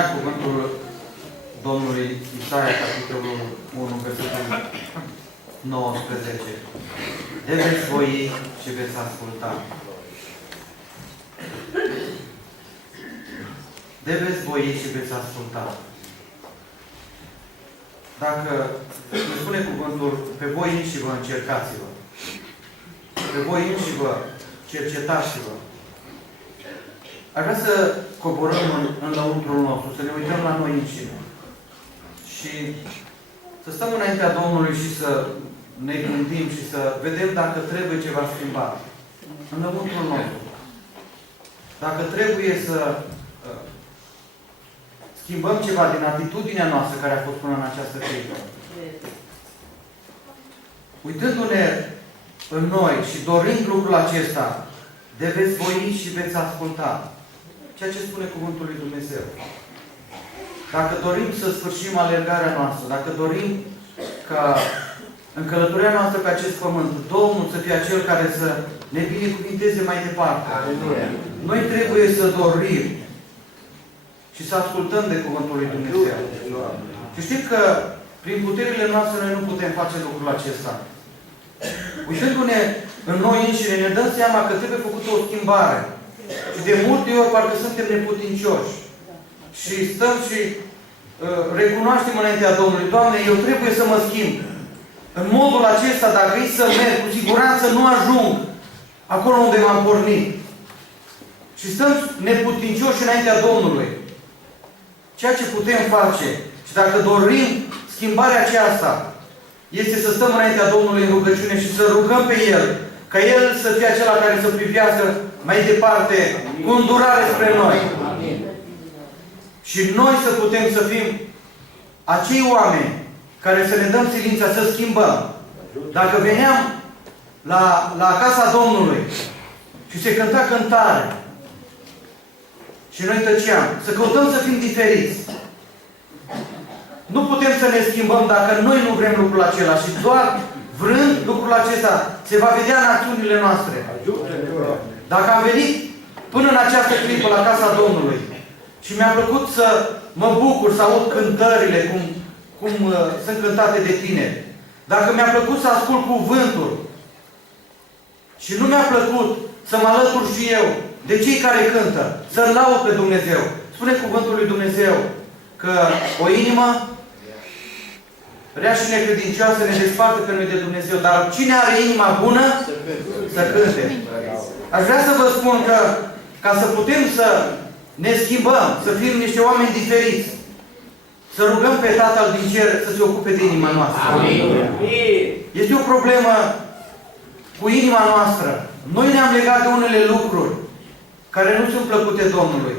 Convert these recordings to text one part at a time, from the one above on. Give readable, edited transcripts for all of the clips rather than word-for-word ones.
Spunea cuvântul Domnului Isaia, capitolul 1, versetul 19. De veți voi și veți asculta. De veți voi și veți asculta. Dacă îmi spune cuvântul, pe voi înși vă încercați-vă. Pe voi înși vă cercetați-vă. Aș vrea să coborăm în lăuntrul nostru, să ne uităm la noi înșine. Și să stăm înaintea Domnului și să ne gândim și să vedem dacă trebuie ceva schimbat. În lăuntrul nostru. Dacă trebuie să schimbăm ceva din atitudinea noastră care a fost până în această clipă. Uitându-ne în noi și dorind lucrul acesta, de veți voi și veți asculta. Ceea ce spune cuvântul lui Dumnezeu. Dacă dorim să sfârșim alergarea noastră, dacă dorim ca în călătoria noastră pe acest pământ, Domnul să fie acel care să ne binecuvinteze mai departe. Noi trebuie să dorim și să ascultăm de cuvântul lui Dumnezeu. Și știm că prin puterile noastre noi nu putem face lucrul acesta. Uitându-ne în noi înșine, ne dăm seama că trebuie făcută o schimbare. Și de multe ori parcă suntem neputincioși. Și stăm și recunoaștem înaintea Domnului: Doamne, eu trebuie să mă schimb. În modul acesta, dacă e să merg, cu siguranță nu ajung acolo unde m-am pornit. Și stăm neputincioși înaintea Domnului. Ceea ce putem face, și dacă dorim schimbarea aceasta, este să stăm înaintea Domnului în rugăciune și să rugăm pe El, ca El să fie acela care să privească mai departe, cu îndurare spre noi. Și noi să putem să fim acei oameni care să ne dăm silința să schimbăm. Dacă veneam la casa Domnului și se cânta cântare și noi tăceam, să căutăm să fim diferiți. Nu putem să ne schimbăm dacă noi nu vrem lucrul acela și doar vrând lucrul acesta se va vedea în acțiunile noastre. Dacă am venit până în această clipă la casa Domnului și mi-a plăcut să mă bucur, să aud cântările cum sunt cântate de tineri, dacă mi-a plăcut să ascult cuvântul și nu mi-a plăcut să mă alătur și eu de cei care cântă, să-L laud pe Dumnezeu. Spune cuvântul lui Dumnezeu că o inimă rea și necredincioasă ne desparte pe noi de Dumnezeu, dar cine are inima bună, să cânte. Aș vrea să vă spun că ca să putem să ne schimbăm, să fim niște oameni diferiți, să rugăm pe Tatăl din Cer să se ocupe de inima noastră. Amin. Este o problemă cu inima noastră. Noi ne-am legat de unele lucruri care nu sunt plăcute Domnului.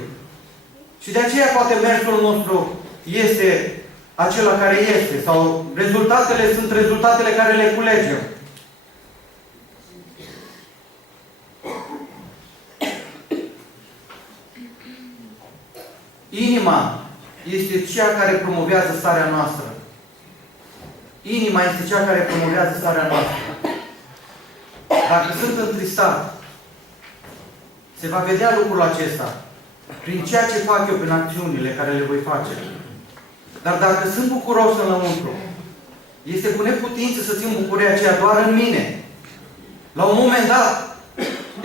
Și de aceea poate mersul nostru este acela care este. Sau rezultatele sunt rezultatele care le culegem. Inima este cea care promovează starea noastră. Inima este cea care promovează starea noastră. Dacă sunt întristat, se va vedea lucrul acesta prin ceea ce fac eu, prin acțiunile care le voi face. Dar dacă sunt bucuros înăuntru, este cu neputință să țin bucuria aceea doar în mine. La un moment dat,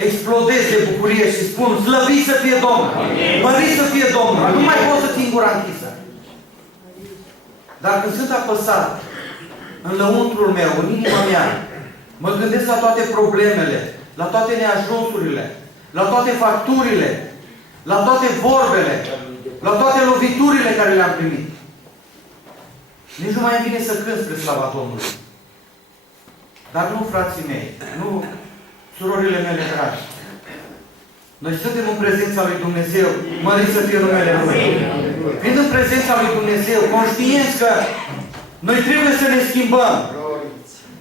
explodez de bucurie și spun: slăvit să fie Domnul! Mărit să fie Domnul! Nu mai pot să țin gura închisă. Dar când sunt apăsat în lăuntrul meu, în inima mea, mă gândesc la toate problemele, la toate neajunsurile, la toate facturile, la toate vorbele, la toate loviturile care le-am primit. Nici nu mai îmi vine să cânt spre slava Domnului. Dar nu, frații mei, nu, surorile mele dragi. Noi suntem în prezența lui Dumnezeu, mărit să fie numele Lui. Fiind în prezența lui Dumnezeu, conștienți că noi trebuie să ne schimbăm.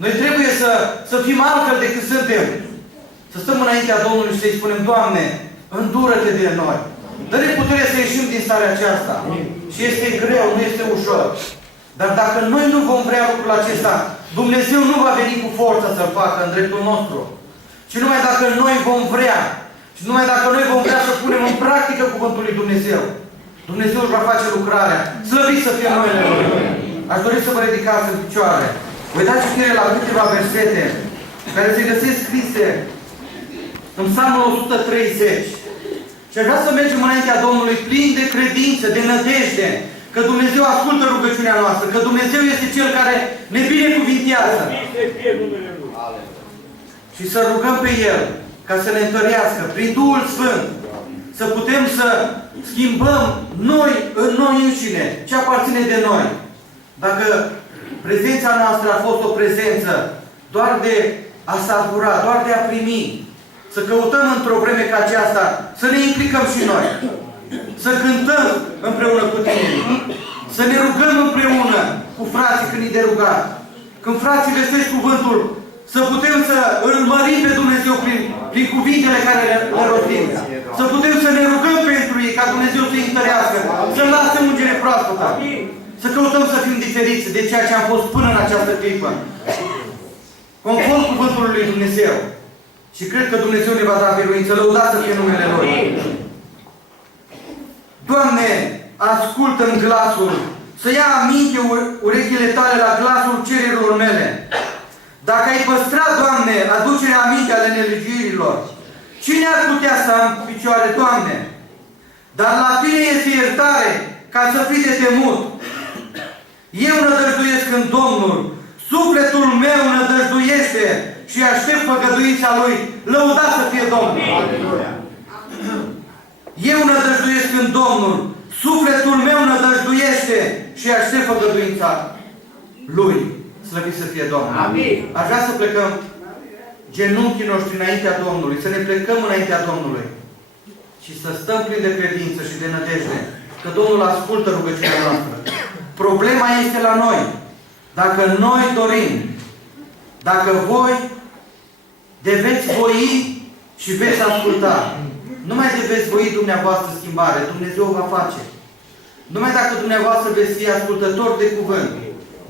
Noi trebuie să fim altfel decât suntem. Să stăm înaintea Domnului și să-i spunem: Doamne, îndură-te de noi. Dă-ne putere să ieșim din starea aceasta. Și este greu, nu este ușor. Dar dacă noi nu vom vrea lucrul acesta, Dumnezeu nu va veni cu forța să-L facă în dreptul nostru. Și numai dacă noi vom vrea, și numai dacă noi vom vrea să punem în practică cuvântul lui Dumnezeu, Dumnezeu își va face lucrarea. Slăvit să fie numele Lui. Aș dori să vă ridicați în picioare. Voi da citire la câteva versete care se găsesc scrise în Psalmul 130. Și aș vrea să mergem înaintea Domnului plin de credință, de nădejde, că Dumnezeu ascultă rugăciunea noastră, că Dumnezeu este Cel care ne binecuvintează. Și să rugăm pe El ca să ne întărească prin Duhul Sfânt, să putem să schimbăm noi în noi înșine ce aparține de noi. Dacă prezența noastră a fost o prezență doar de a savura, doar de a primi, să căutăm într-o vreme ca aceasta, să ne implicăm și noi, să cântăm împreună cu tinerii, să ne rugăm împreună cu frații când îi de rugat. Când frații găsesc cuvântul, să putem să îl mărim pe Dumnezeu prin cuvintele care le rostim. Să putem să ne rugăm pentru ei, ca Dumnezeu să-i întărească, să lase ungere proaspătă. Să căutăm să fim diferiți de ceea ce am fost până în această clipă. Conform cuvântului lui Dumnezeu. Și cred că Dumnezeu ne va da biruință. Lăudați să fie numele Lui. Doamne, ascultă-mi glasul, să ia aminte urechile Tale la glasul cererilor mele. Dacă ai păstrat, Doamne, aducerea aminte ale nelegiuirilor, cine ar putea să am picioare, Doamne? Dar la Tine este iertare, ca să fii de temut. Eu nădăjduiesc în Domnul, sufletul meu nădăjduiește și aștept făgăduința Lui. Lăudat să fie Domnul! Aleluia. Eu nădăjduiesc în Domnul, sufletul meu nădăjduiește și aștept făgăduința Lui. Slăvit să fie Domnul! Amin. Aș vrea să plecăm genunchii noștri înaintea Domnului, să ne plecăm înaintea Domnului și să stăm plini de credință și de nădejde că Domnul ascultă rugăciunea noastră. Problema este la noi. Dacă noi dorim, dacă voi de veți voi și veți asculta, numai de veți voi dumneavoastră schimbare, Dumnezeu va face. Numai dacă dumneavoastră veți fi ascultători de cuvânt,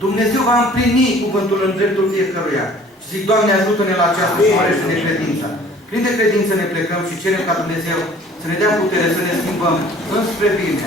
Dumnezeu va împlini cuvântul în dreptul fiecăruia. Și zic, Doamne, ajută-ne la această mărește de credință. Plin de credință ne plecăm și cerem ca Dumnezeu să ne dea putere să ne schimbăm înspre bine.